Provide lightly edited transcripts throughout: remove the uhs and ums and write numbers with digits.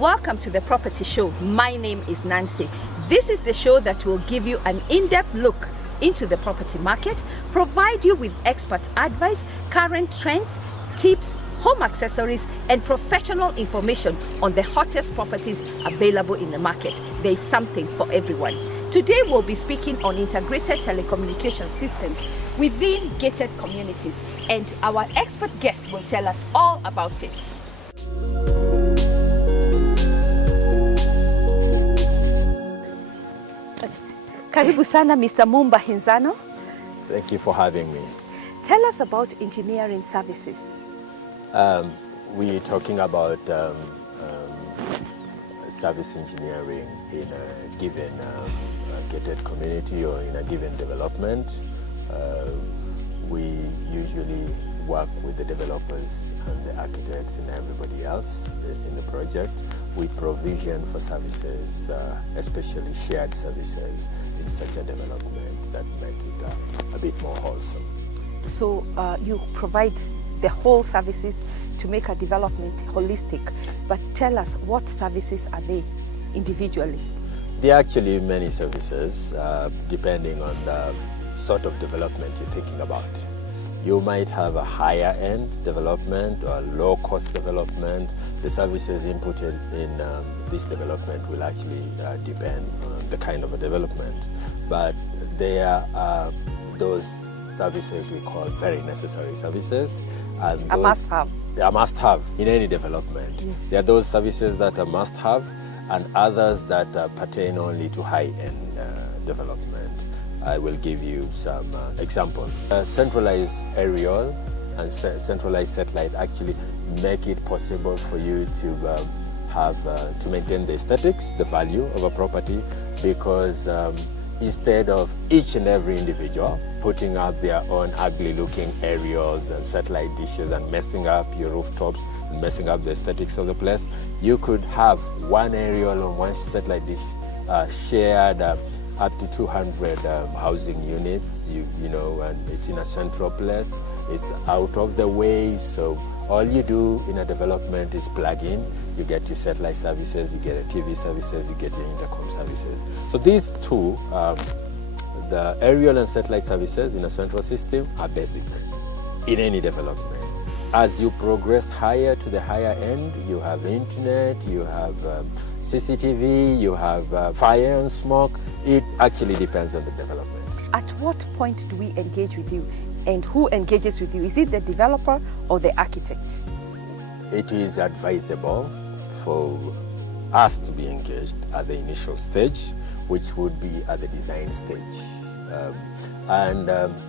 Welcome to the Property Show. My name is Nancy. This is the show that will give you an in-depth look into the property market, provide you with expert advice, current trends, tips, home accessories, and professional information on the hottest properties available in the market. There is something for everyone. Today we'll be speaking on integrated telecommunication systems within gated communities, and our expert guest will tell us all about it. Karibu sana, Mr. Mumba Hinzano. Thank you for having me. Tell us about engineering services. We're talking about service engineering in a given gated community or in a given development. We usually work with the developers and the architects and everybody else in the project. We provision for services, especially shared services in such a development that make it a bit more wholesome. So you provide the whole services to make a development holistic, but tell us, what services are they individually? There are actually many services depending on the sort of development you're thinking about. You might have a higher end development or a low cost development. The services inputted in this development will actually depend on the kind of a development. But there are those services we call very necessary services. And a must-have. They are must-have in any development. Mm. There are those services that are must-have and others that pertain only to high-end development. I will give you some examples. Centralized aerial and centralized satellite actually make it possible for you to to maintain the aesthetics, the value of a property, because instead of each and every individual putting up their own ugly looking aerials and satellite dishes and messing up your rooftops and messing up the aesthetics of the place, you could have one aerial or one satellite dish shared up to 200 housing units, you know, and it's in a central place, it's out of the way, so all you do in a development is plug in, you get your satellite services, you get a TV services, you get your intercom services. So these two, the aerial and satellite services in a central system are basic in any development. As you progress higher to the higher end, you have internet, you have CCTV, you have fire and smoke. It actually depends on the development. At what point do we engage with you, and who engages with you? Is it the developer or the architect? It is advisable for us to be engaged at the initial stage, which would be at the design stage.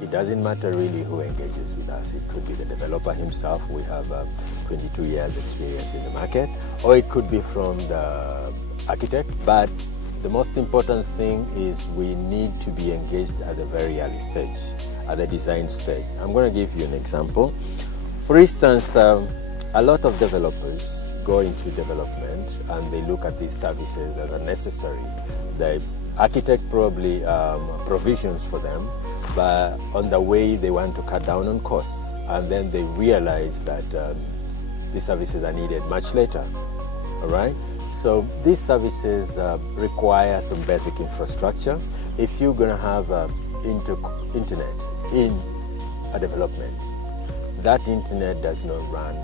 It doesn't matter really who engages with us. It could be the developer himself. We have 22 years experience in the market, or it could be from the architect. But the most important thing is we need to be engaged at the very early stage, at the design stage. I'm going to give you an example. For instance, a lot of developers go into development and they look at these services as necessary. The architect probably provisions for them, but on the way they want to cut down on costs, and then they realize that these services are needed much later. All right? So these services require some basic infrastructure. If you're going to have internet in a development, that internet does not run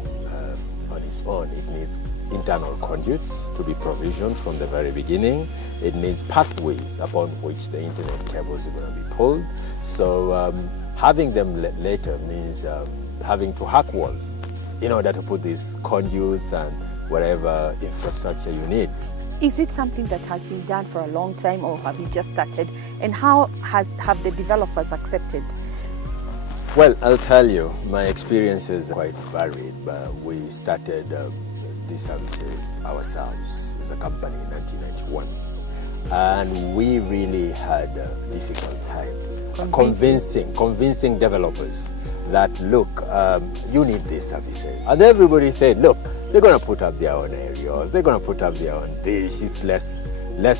on its own. It needs internal conduits to be provisioned from the very beginning. It needs pathways upon which the internet cables are going to be pulled. So having them later means having to hack walls in order to put these conduits and whatever infrastructure you need. Is it something that has been done for a long time, or have you just started? And how have the developers accepted? Well, I'll tell you, my experience is quite varied, but we started these services ourselves as a company in 1991. And we really had a difficult time convincing developers that, look, you need these services. And everybody said, look, they're going to put up their own areas, they're going to put up their own dish, it's less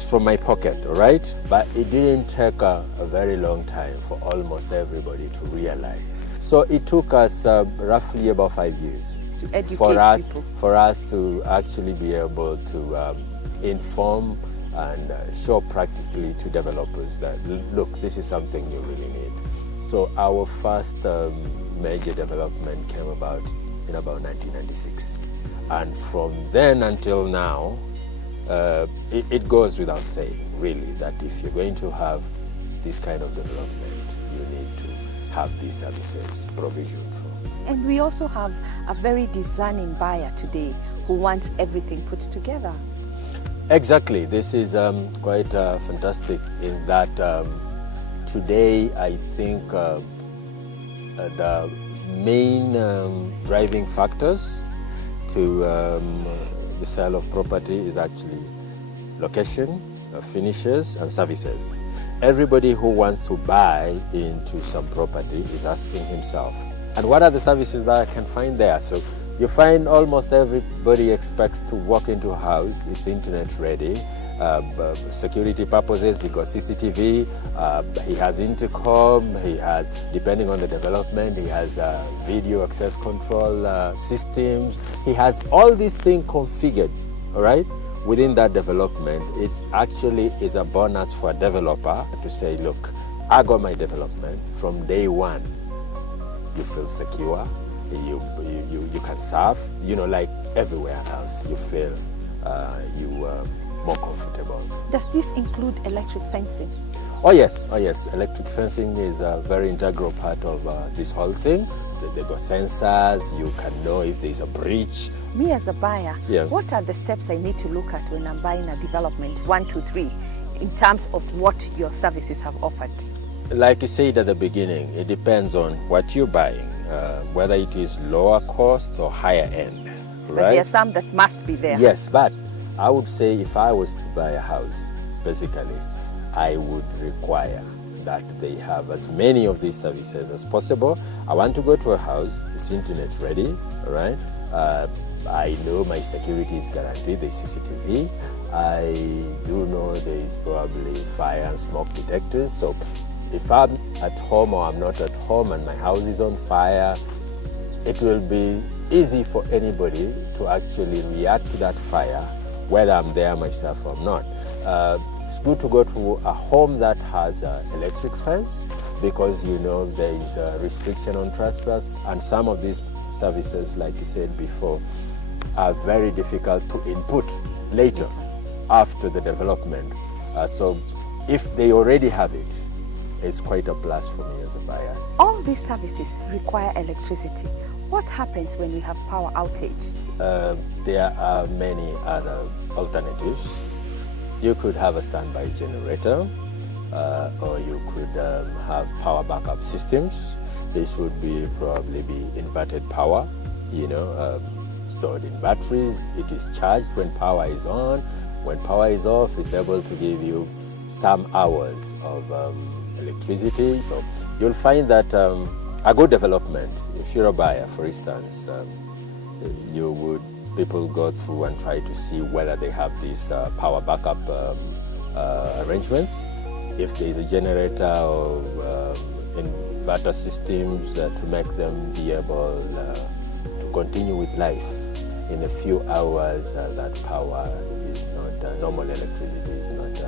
from my pocket, all right? But it didn't take a very long time for almost everybody to realize. So it took us roughly about 5 years to educate people. For us to actually be able to inform and show practically to developers that, look, this is something you really need. So our first major development came about in about 1996. And from then until now, it goes without saying, really, that if you're going to have this kind of development, you need to have these services provisioned for. And we also have a very discerning buyer today who wants everything put together. Exactly. This is quite fantastic in that today I think the main driving factors to the sale of property is actually location, finishes, and services. Everybody who wants to buy into some property is asking himself, and what are the services that I can find there? So you find almost everybody expects to walk into a house, it's internet ready, security purposes, he got CCTV, he has intercom, he has, depending on the development, he has video access control systems, he has all these things configured, all right? Within that development, it actually is a bonus for a developer to say, look, I got my development from day one. You feel secure, you can surf, you know, like everywhere else, you feel more comfortable. Does this include electric fencing? Oh yes, electric fencing is a very integral part of this whole thing. They got sensors, you can know if there's a breach. Me as a buyer, what are the steps I need to look at when I'm buying a development, 1, 2, 3, in terms of what your services have offered? Like you said at the beginning, it depends on what you're buying, whether it is lower cost or higher end, right? But there are some that must be there. Yes, but I would say if I was to buy a house, basically, I would require that they have as many of these services as possible. I want to go to a house, it's internet ready, all right? I know my security is guaranteed, there's CCTV. I do know there is probably fire and smoke detectors. So if I'm at home or I'm not at home and my house is on fire, it will be easy for anybody to actually react to that fire, whether I'm there myself or not. It's good to go to a home that has an electric fence because you know there is a restriction on trespass, and some of these services, like you said before, are very difficult to input later after the development. So if they already have it, it's quite a plus for me as a buyer. All these services require electricity. What happens when we have power outage? There are many other alternatives. You could have a standby generator, or you could have power backup systems. This would probably be inverted power, stored in batteries. It is charged when power is on. When power is off, it's able to give you some hours of electricity. So you'll find that a good development, if you're a buyer, for instance, people go through and try to see whether they have these power backup arrangements. If there is a generator or inverter systems to make them be able to continue with life. In a few hours, that power is not, normal electricity is not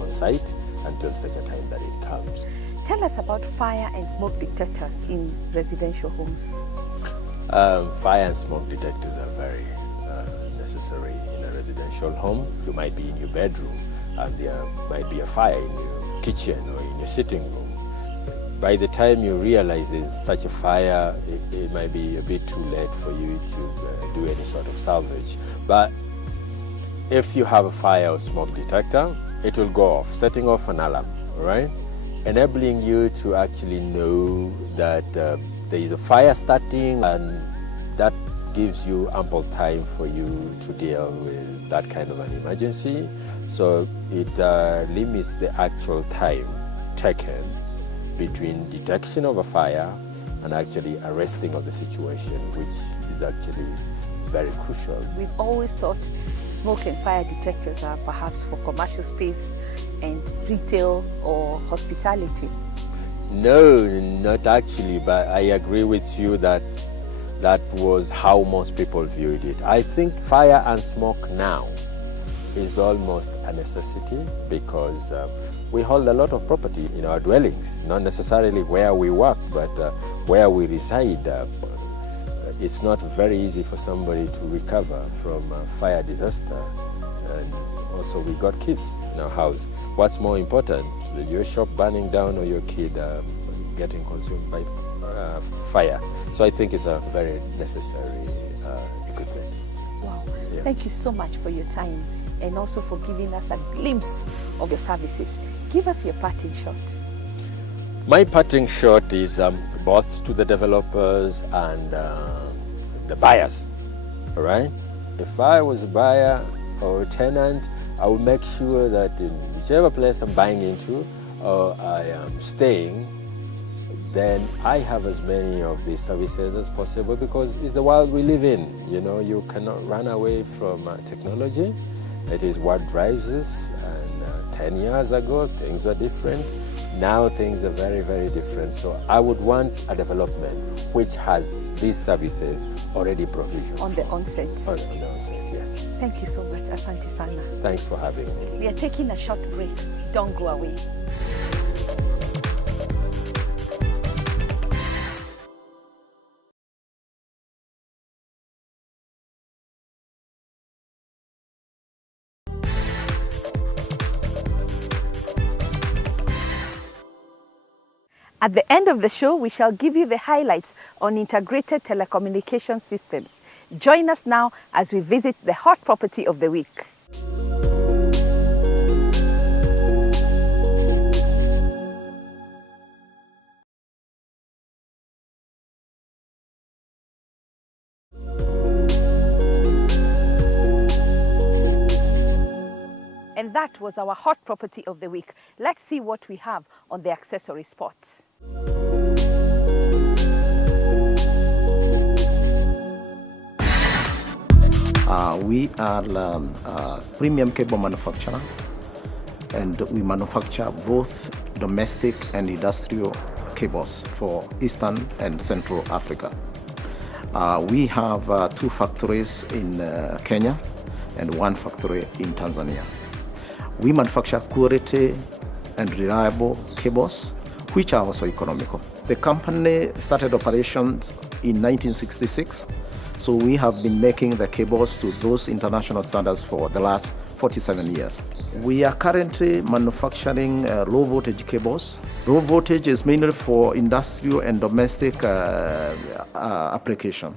on site until such a time that it comes. Tell us about fire and smoke detectors in residential homes. Fire and smoke detectors are very necessary in a residential home. You might be in your bedroom and there might be a fire in your kitchen or in your sitting room. By the time you realize there's such a fire, it might be a bit too late for you to do any sort of salvage. But if you have a fire or smoke detector, it will go off, setting off an alarm, all right? Enabling you to actually know that there is a fire starting, and that gives you ample time for you to deal with that kind of an emergency. So it limits the actual time taken between detection of a fire and actually arresting of the situation, which is actually very crucial. We've always thought smoke and fire detectors are perhaps for commercial space and retail or hospitality. No, not actually, but I agree with you that That was how most people viewed it. I think fire and smoke now is almost a necessity because we hold a lot of property in our dwellings, not necessarily where we work, but where we reside. It's not very easy for somebody to recover from a fire disaster. And also we got kids in our house. What's more important, your shop burning down or your kid getting consumed by fire? So I think it's a very necessary equipment. Wow. Yeah. Thank you so much for your time and also for giving us a glimpse of your services. Give us your parting shots. My parting shot is both to the developers and the buyers, all right? If I was a buyer or a tenant, I would make sure that in whichever place I'm buying into or I am staying, then I have as many of these services as possible because it's the world we live in. You know, you cannot run away from technology. It is what drives us. And 10 years ago, things were different. Now things are very, very different. So I would want a development which has these services already provisioned. On the onset. On the onset, yes. Thank you so much, Asante Sana. Thanks for having me. We are taking a short break. Don't go away. At the end of the show, we shall give you the highlights on integrated telecommunication systems. Join us now as we visit the hot property of the week. And that was our hot property of the week. Let's see what we have on the accessory spot. We are a premium cable manufacturer, and we manufacture both domestic and industrial cables for Eastern and Central Africa. We have 2 factories in Kenya and 1 factory in Tanzania. We manufacture quality and reliable cables, which are also economical. The company started operations in 1966, so we have been making the cables to those international standards for the last 47 years. We are currently manufacturing low voltage cables. Low voltage is mainly for industrial and domestic application.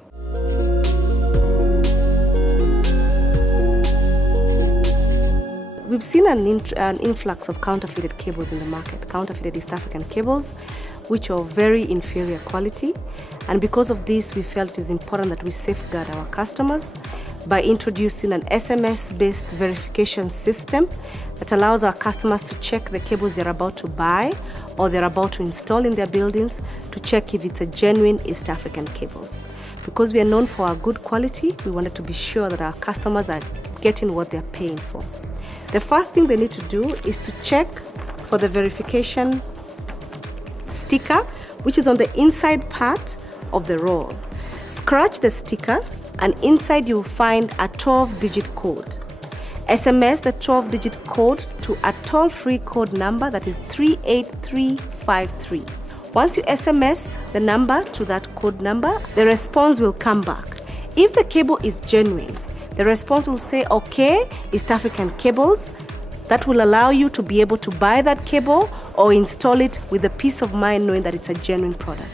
We've seen an influx of counterfeited cables in the market, counterfeited East African cables, which are very inferior quality. And because of this, we felt it is important that we safeguard our customers by introducing an SMS-based verification system that allows our customers to check the cables they're about to buy or they're about to install in their buildings to check if it's a genuine East African cables. Because we are known for our good quality, we wanted to be sure that our customers are getting what they're paying for. The first thing they need to do is to check for the verification sticker, which is on the inside part of the roll. Scratch the sticker, and inside you'll find a 12-digit code. SMS the 12-digit code to a toll-free code number that is 38353. Once you SMS the number to that code number, the response will come back. If the cable is genuine, the response will say, okay, East African cables. That will allow you to be able to buy that cable or install it with the peace of mind knowing that it's a genuine product.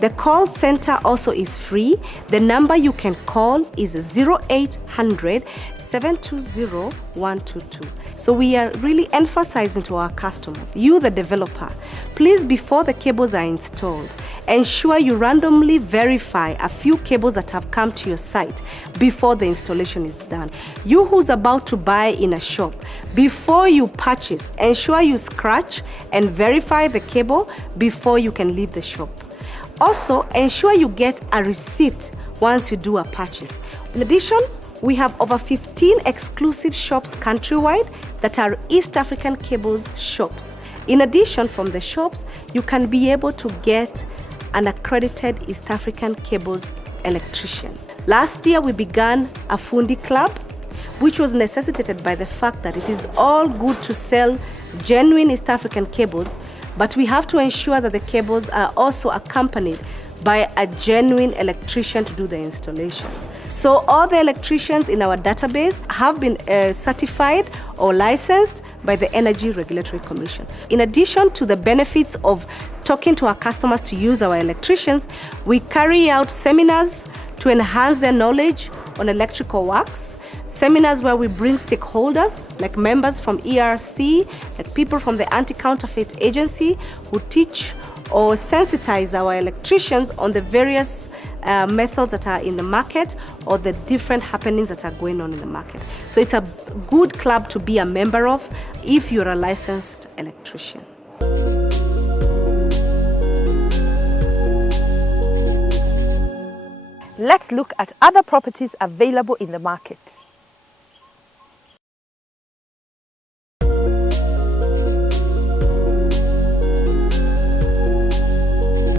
The call center also is free. The number you can call is 0800 720 122. So we are really emphasizing to our customers, you the developer, please before the cables are installed, ensure you randomly verify a few cables that have come to your site before the installation is done. You who's about to buy in a shop, before you purchase, ensure you scratch and verify the cable before you can leave the shop. Also, ensure you get a receipt once you do a purchase. In addition, we have over 15 exclusive shops countrywide that are East African Cables shops. In addition, from the shops, you can be able to get an accredited East African Cables electrician. Last year we began a Fundi Club, which was necessitated by the fact that it is all good to sell genuine East African cables, but we have to ensure that the cables are also accompanied by a genuine electrician to do the installation. So all the electricians in our database have been certified or licensed by the Energy Regulatory Commission. In addition to the benefits of talking to our customers to use our electricians, we carry out seminars to enhance their knowledge on electrical works, seminars where we bring stakeholders like members from ERC, like people from the Anti-Counterfeit Agency who teach or sensitize our electricians on the various methods that are in the market or the different happenings that are going on in the market. So it's a good club to be a member of if you're a licensed electrician. Let's look at other properties available in the market.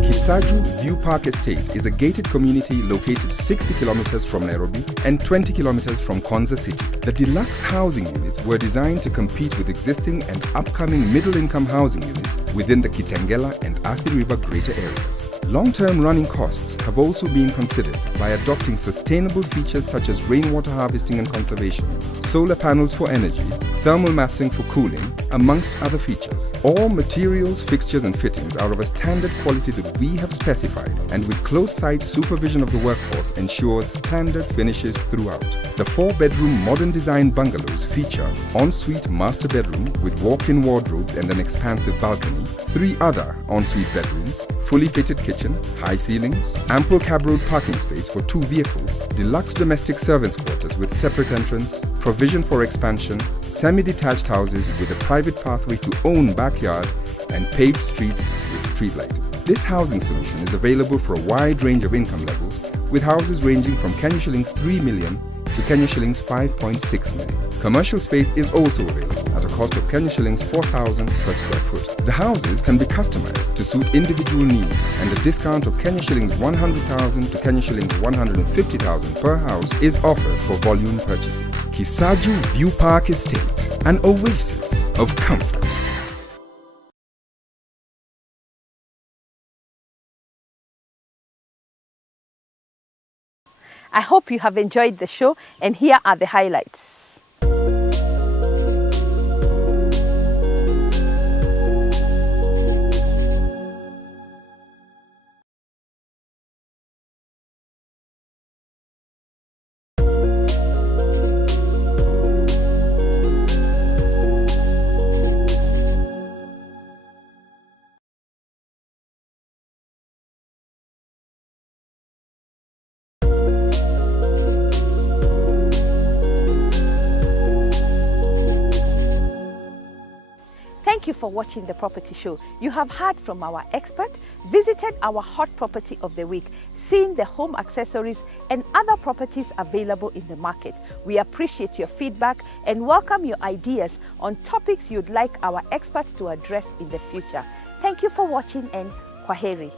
Casado View Park Estate is a gated community located 60 kilometers from Nairobi and 20 kilometers from Konza City. The deluxe housing units were designed to compete with existing and upcoming middle-income housing units within the Kitengela and Athi River greater areas. Long-term running costs have also been considered by adopting sustainable features such as rainwater harvesting and conservation, solar panels for energy, thermal massing for cooling, amongst other features. All materials, fixtures and fittings are of a standard quality that we have specified, and with close site supervision of the workforce ensures standard finishes throughout. The 4-bedroom modern design bungalows feature ensuite master bedroom with walk-in wardrobes and an expansive balcony, 3 other ensuite bedrooms, fully fitted kitchen, high ceilings, ample cab road parking space for 2 vehicles, deluxe domestic servants quarters with separate entrance, provision for expansion, semi-detached houses with a private pathway to own backyard, and paved street with street lighting. This housing solution is available for a wide range of income levels, with houses ranging from Kenya shillings 3 million to Kenya shillings 5.6 million. Commercial space is also available at a cost of Kenya shillings 4,000 per square foot. The houses can be customized to suit individual needs, and a discount of Kenya shillings 100,000 to Kenya shillings 150,000 per house is offered for volume purchases. Casado View Park Estate, an oasis of comfort. I hope you have enjoyed the show, and here are the highlights. Thank you for watching the Property Show. You have heard from our expert, visited our hot property of the week, seen the home accessories and other properties available in the market. We appreciate your feedback and welcome your ideas on topics you'd like our experts to address in the future. Thank you for watching, and kwaheri.